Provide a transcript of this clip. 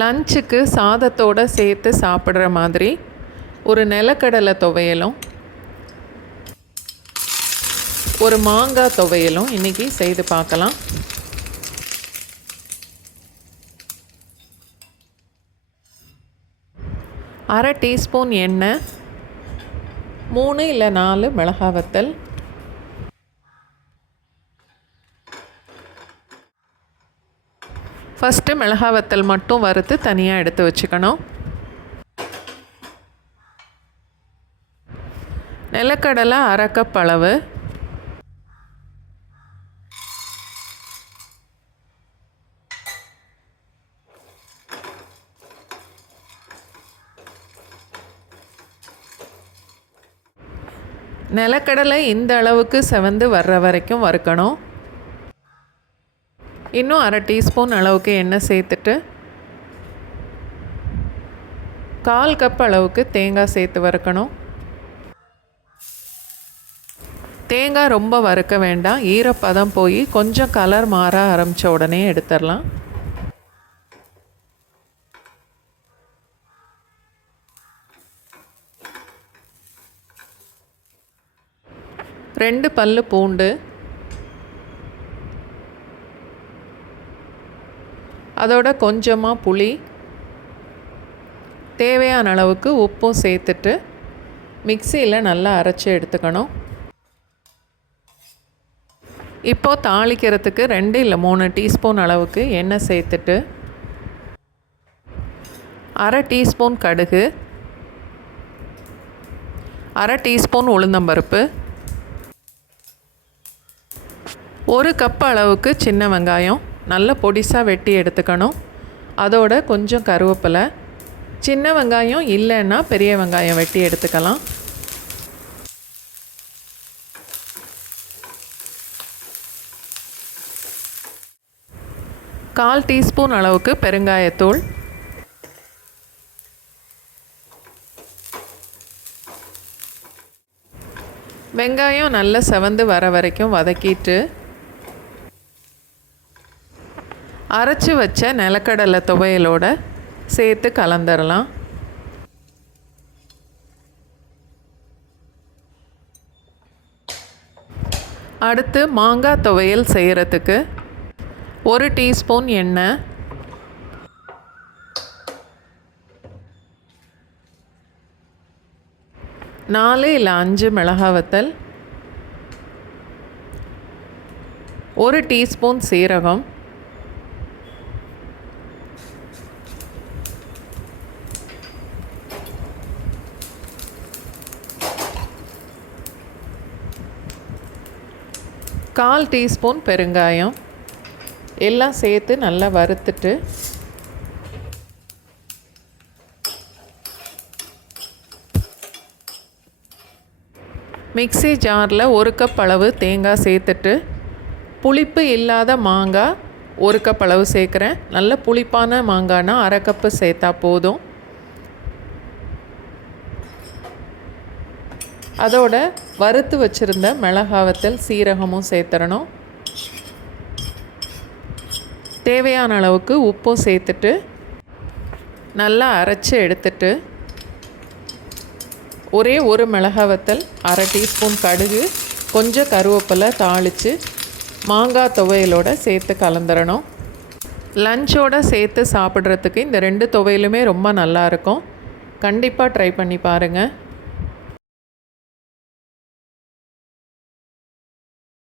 லஞ்சுக்கு சாதத்தோடு சேர்த்து சாப்பிட்ற மாதிரி ஒரு நிலக்கடலை துவையலும் ஒரு மாங்காய் துவையலும் இன்றைக்கி செய்து பார்க்கலாம். அரை டீஸ்பூன் எண்ணெய், 3 இல்லை 4 மிளகாய் வத்தல், ஃபஸ்ட்டு மிளகாய் வத்தல் மட்டும் வறுத்து தனியாக எடுத்து வச்சுக்கணும். நிலக்கடலை அரை கப் அளவு, நிலக்கடலை இந்த அளவுக்கு செவந்து வர்ற வரைக்கும் வறுக்கணும். இன்னும் அரை டீஸ்பூன் அளவுக்கு எண்ணெய் சேர்த்துட்டு 1/4 கப் அளவுக்கு தேங்காய் சேர்த்து வறுக்கணும். தேங்காய் ரொம்ப வறுக்க வேண்டாம், ஈரப்பதம் போய் கொஞ்சம் கலர் மாற ஆரம்பித்த உடனே எடுத்துடலாம். ரெண்டு பல்லு பூண்டு, அதோட கொஞ்சமாக புளி, தேவையான அளவுக்கு உப்பும் சேர்த்துட்டு மிக்சியில் நல்லா அரைச்சி எடுத்துக்கணும். இப்போது தாளிக்கிறதுக்கு 2 இல்லை 3 டீஸ்பூன் அளவுக்கு எண்ணெய் சேர்த்துட்டு அரை டீஸ்பூன் கடுகு, அரை டீஸ்பூன் உளுந்தம்பருப்பு, 1 கப் அளவுக்கு சின்ன வெங்காயம் நல்ல பொடிசாக வெட்டி எடுத்துக்கணும். அதோட கொஞ்சம் கருவேப்பிலை, சின்ன வெங்காயம் இல்லைன்னா பெரிய வெங்காயம் வெட்டி எடுத்துக்கலாம். கால் டீஸ்பூன் அளவுக்கு பெருங்காயத்தூள், வெங்காயம் நல்லா செவந்து வர வரைக்கும் வதக்கிட்டு அரைச்சி வச்ச நிலக்கடலை துவையலோட சேர்த்து கலந்துடலாம். அடுத்து மாங்காய் துவையல் செய்கிறதுக்கு 1 டீஸ்பூன் எண்ணெய், 4 இல்லை 5 மிளகாய் வத்தல், 1 டீஸ்பூன் சீரகம், கால் டீஸ்பூன் பெருங்காயம் எல்லாம் சேர்த்து நல்லா வறுத்துட்டு மிக்ஸி ஜாரில் 1 கப் அளவு தேங்காய் சேர்த்துட்டு புளிப்பு இல்லாத மாங்காய் 1 கப் அளவு சேர்க்குறேன். நல்ல புளிப்பான மாங்காய்னா அரை கப்பு சேர்த்தா போதும். அதோட வறுத்து வச்சுருந்த மிளகாய் வத்தல் சீரகமும் சேர்த்துடணும். தேவையான அளவுக்கு உப்பும் சேர்த்துட்டு நல்லா அரைச்சி எடுத்துட்டு ஒரே 1 மிளகாய் வத்தல், அரை டீஸ்பூன் கடுகு, கொஞ்சம் கருவேப்பிலை தாளித்து மாங்காய் துவையலோடு சேர்த்து கலந்துடணும். லஞ்சோடு சேர்த்து சாப்பிட்றதுக்கு இந்த 2 துவையலுமே ரொம்ப நல்லாயிருக்கும். கண்டிப்பாக ட்ரை பண்ணி பாருங்கள்.